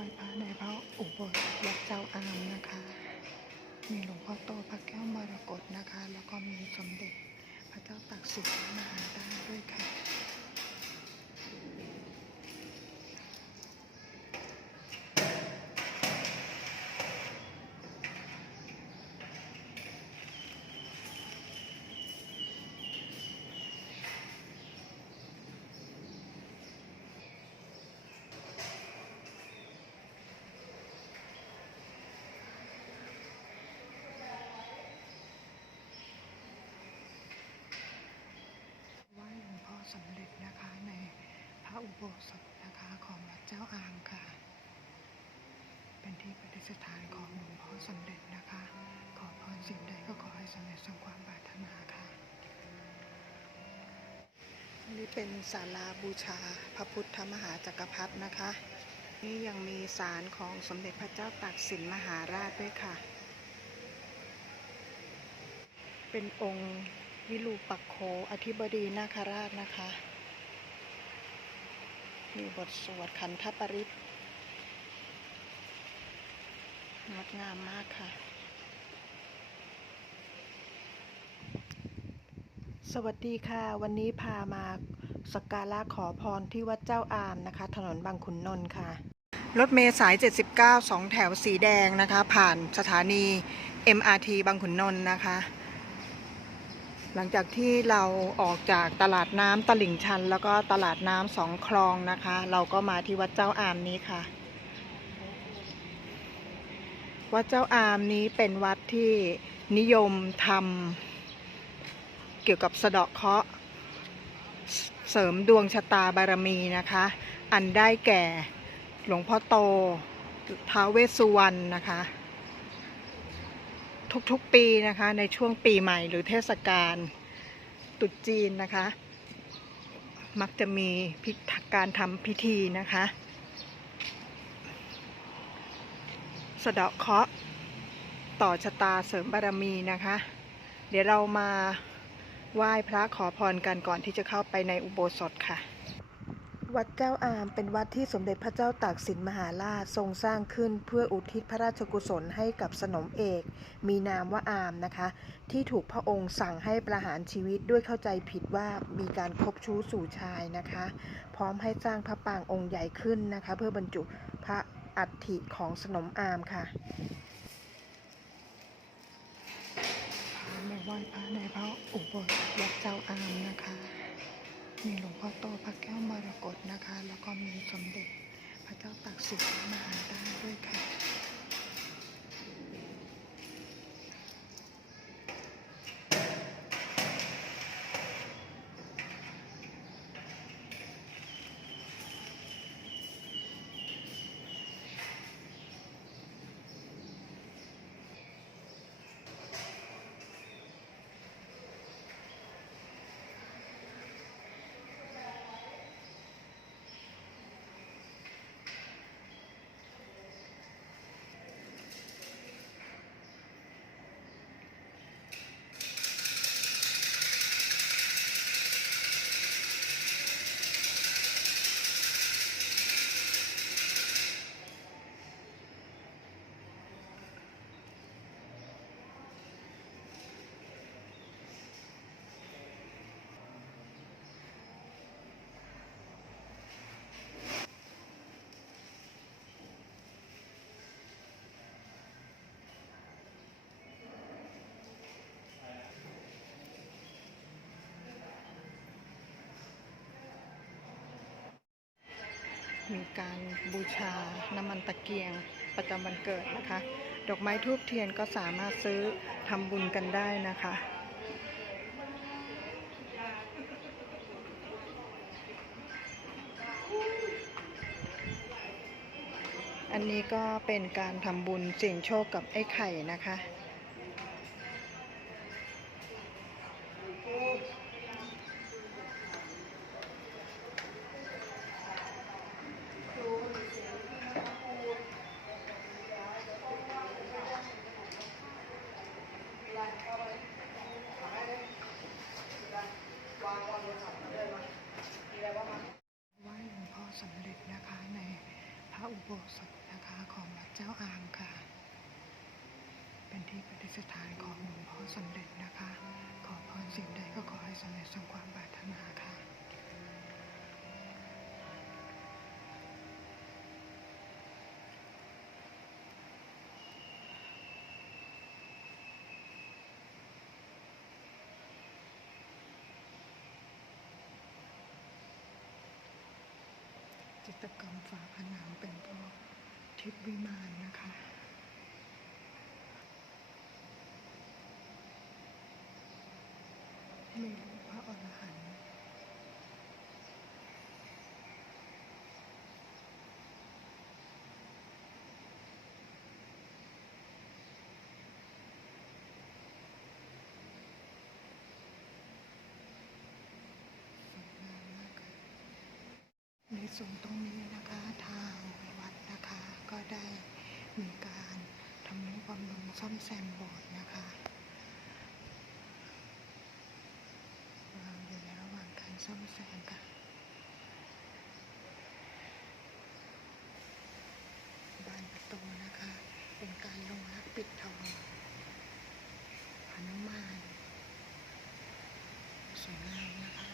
ว้พระในพระอุโบสถวัดเจ้าอามนะคะ มีหลวงพ่อโตพระแก้วมรกตนะคะ แล้วก็มีสมเด็จพระเจ้าตากสินมหาราชด้วยค่ะ ไหว้หลวงพ่อสมเด็จนะคะในพระ อุโบสถนะคะของวัดเจ้าอามค่ะ เป็นที่ประดิษฐานของหลวงพ่อสมเด็จนะคะ ขอพรสิ่งใดก็ขอให้สำเร็จสมความปรารถนาค่ะนนี้เป็นศาลาบูชาพระพุทธมหาจักรพรรดินะคะ นี่ยังมีศาลของสมเด็จพระเจ้าตากสินมหาราชด้วยค่ะ เป็นองค์วิรูปักโขอธิบดีนาคราชนะคะ มีบทสวดขันธปริศงดงามมากค่ะ สวัสดีค่ะ วันนี้พามาสักการะขอพรที่วัดเจ้าอามนะคะ ถนนบางขุนนนท์ค่ะ รถเมล์สาย 79 สองแถวสีแดงนะคะ ผ่านสถานี MRT บางขุนนนท์นะคะ หลังจากที่เราออกจากตลาดน้ำตลิ่งชัน แล้วก็ตลาดน้ำสองคลองนะคะ เราก็มาที่วัดเจ้าอามนี้ค่ะ วัดเจ้าอามนี้เป็นวัดที่นิยมทำเกี่ยวกับสะเดาะเคราะห์เสริมดวงชะตาบารมีนะคะ อันได้แก่หลวงพ่อโตท้าวเวสสุวรรณนะคะ ทุกๆปีนะคะ ในช่วงปีใหม่หรือเทศกาลตรุษจีนนะคะ มักจะมีพิธีการทำพิธีนะคะ สะเดาะเคราะห์ต่อชะตาเสริมบารมีนะคะ เดี๋ยวเรามาไหว้พระขอพรกันก่อนที่จะเข้าไปในอุโบสถค่ะ วัดเจ้าอามเป็นวัดที่สมเด็จพระเจ้าตากสินมหาราชทรงสร้างขึ้นเพื่ออุทิศพระราชกุศลให้กับสนมเอก มีนามว่าอามนะคะ ที่ถูกพระองค์สั่งให้ประหารชีวิตด้วยเข้าใจผิดว่ามีการคบชู้สู่ชายนะคะ พร้อมให้สร้างพระปรางองค์ใหญ่ขึ้นนะคะ เพื่อบรรจุพระอัฐิของสนมอามค่ะมาไหว้พระในพระอุโบสถวัดเจ้าอามนะคะ มีหลวงพ่อโตพระแก้วมรกตนะคะ แล้วก็มีสมเด็จพระเจ้าตากสินมหาราชด้วยค่ะ มีการบูชาน้ำมันตะเกียงประจำวันเกิดนะคะ ดอกไม้ทูบเทียนก็สามารถซื้อทำบุญกันได้นะคะอันนี้ก็เป็นการทำบุญเสี่ยงโชคกับไอ้ไข่นะคะาอามค่ะ เป็นที่ประดิษฐานของหลวงพ่อสำเร็จนะคะ ขอพรสิ่งใดก็ขอให้สำเร็จสมความปรารถนาค่ะจิตกรรมฝาผนังเป็นพวก ทิพย์วิมานนะคะมีรูปพระอรหันต์สวยงามมากค่ะในส่วนตรงนี้นะคะทาง ก็ได้มีการทำนุบำรุงซ่อมแซมโบสถ์นะคะวางอยู่ในระหว่างการซ่อมแซมค่ะบานประตูนะคะ เป็นการลงรักปิดทองหนุมานสวยงามนะคะ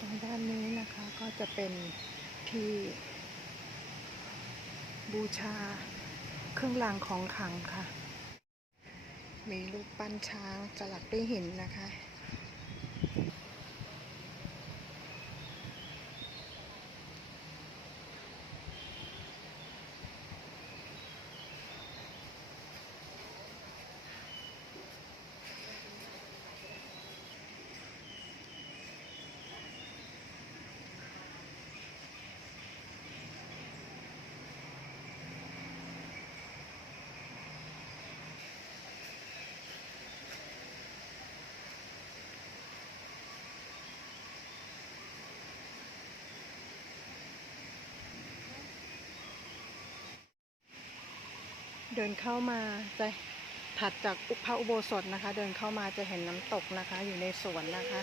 ตรงด้านนี้นะคะก็จะเป็นที่บูชาเครื่องรางของขลังค่ะ มีรูปปั้นช้างสลักด้วยหินนะคะ เดินเข้ามาจะถัดจากพระอุโบสถนะคะ เดินเข้ามาจะเห็นน้ำตกนะคะ อยู่ในสวนนะคะ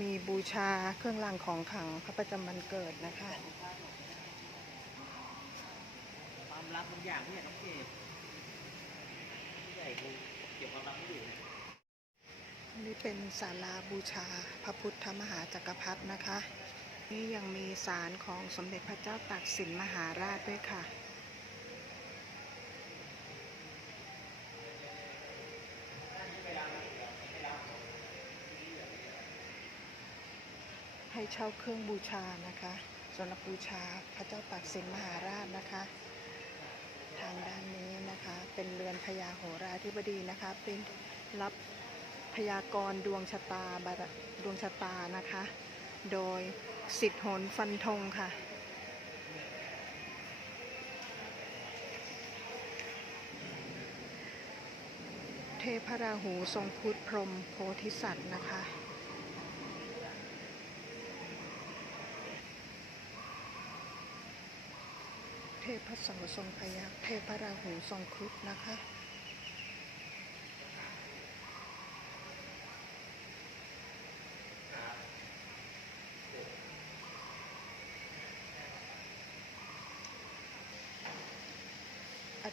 มีบูชาเครื่องรางของขลังพระประจำวันเกิดนะคะความลับบางอย่างที่ยต้องเก็บใหญ่คงเก็บความลับไม่อยู่ นะอันนี้เป็นศาลาบูชาพระพุทธมหาจักรพรรดินะคะ นี่ยังมีศาลของสมเด็จพระเจ้าตากสินมหาราชด้วยค่ะ ให้เช่าเครื่องบูชานะคะสำหรับบูชาพระเจ้าตากสินมหาราชนะคะ ทางด้านนี้นะคะเป็นเรือนพญาโหราธิบดีนะคะเป็นรับ พยากรณ์ดวงชะตาบดวงชะตานะคะ โดยสิทธิโหนฟันธงค่ะ เทพราหูทรงพุทธพรมโพธิสัตว์นะคะเทพเสาทรงพยัคฆ์เทพราหูทรงครุฑนะคะ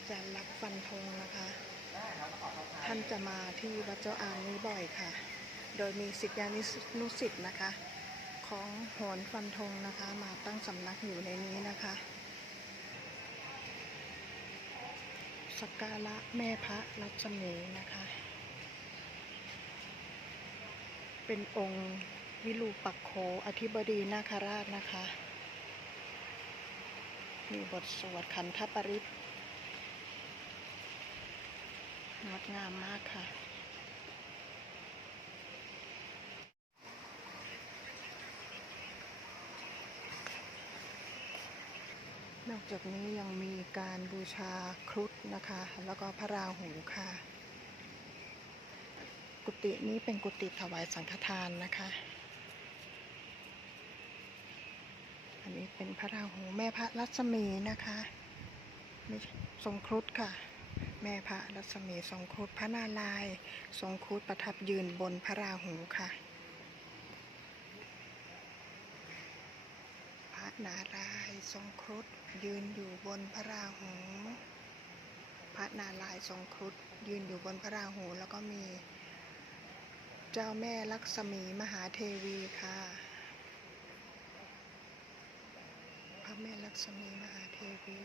จารย์ลักฟันธงนะคะ ท่านจะมาที่วัดเจ้าอามนี้บ่อยค่ะ โดยมีศิษยานุสิตนะคะ ของโหนฟันธงนะคะ มาตั้งสำนักอยู่ในนี้นะคะสักการะแม่พระรัศมีนะคะ เป็นองค์วิรูปักโขอธิบดีนาคราชนะคะ มีบทสวดขันธปริศ งดงามมากค่ะ นอกจากนี้ยังมีการบูชาครุฑนะคะ แล้วก็พระราหูค่ะ กุฏินี้เป็นกุฏิถวายสังฆทานนะคะ อันนี้เป็นพระราหูแม่พระรัศมีนะคะ ทรงครุฑค่ะ แม่พระรัศมีทรงครุฑพระนารายณ์ทรงครุฑประทับยืนบนพระราหูค่ะ พระนารายณ์ทรงครุฑยืนอยู่บนพระราหู พระนารายณ์ทรงครุฑยืนอยู่บนพระราหูแล้วก็มี เจ้าแม่ลักษมีมหาเทวีค่ะ พระแม่ลักษมีมหาเทวี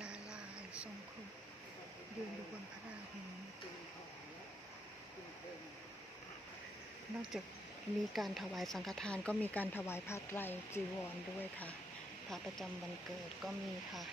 นาลายทรงครุฑยืนอยู่บนพระราหูนอกจากมีการถวายสังฆทานก็มีการถวายผ้าไตรจีวรด้วยค่ะพระประจำวันเกิดก็มีค่ะ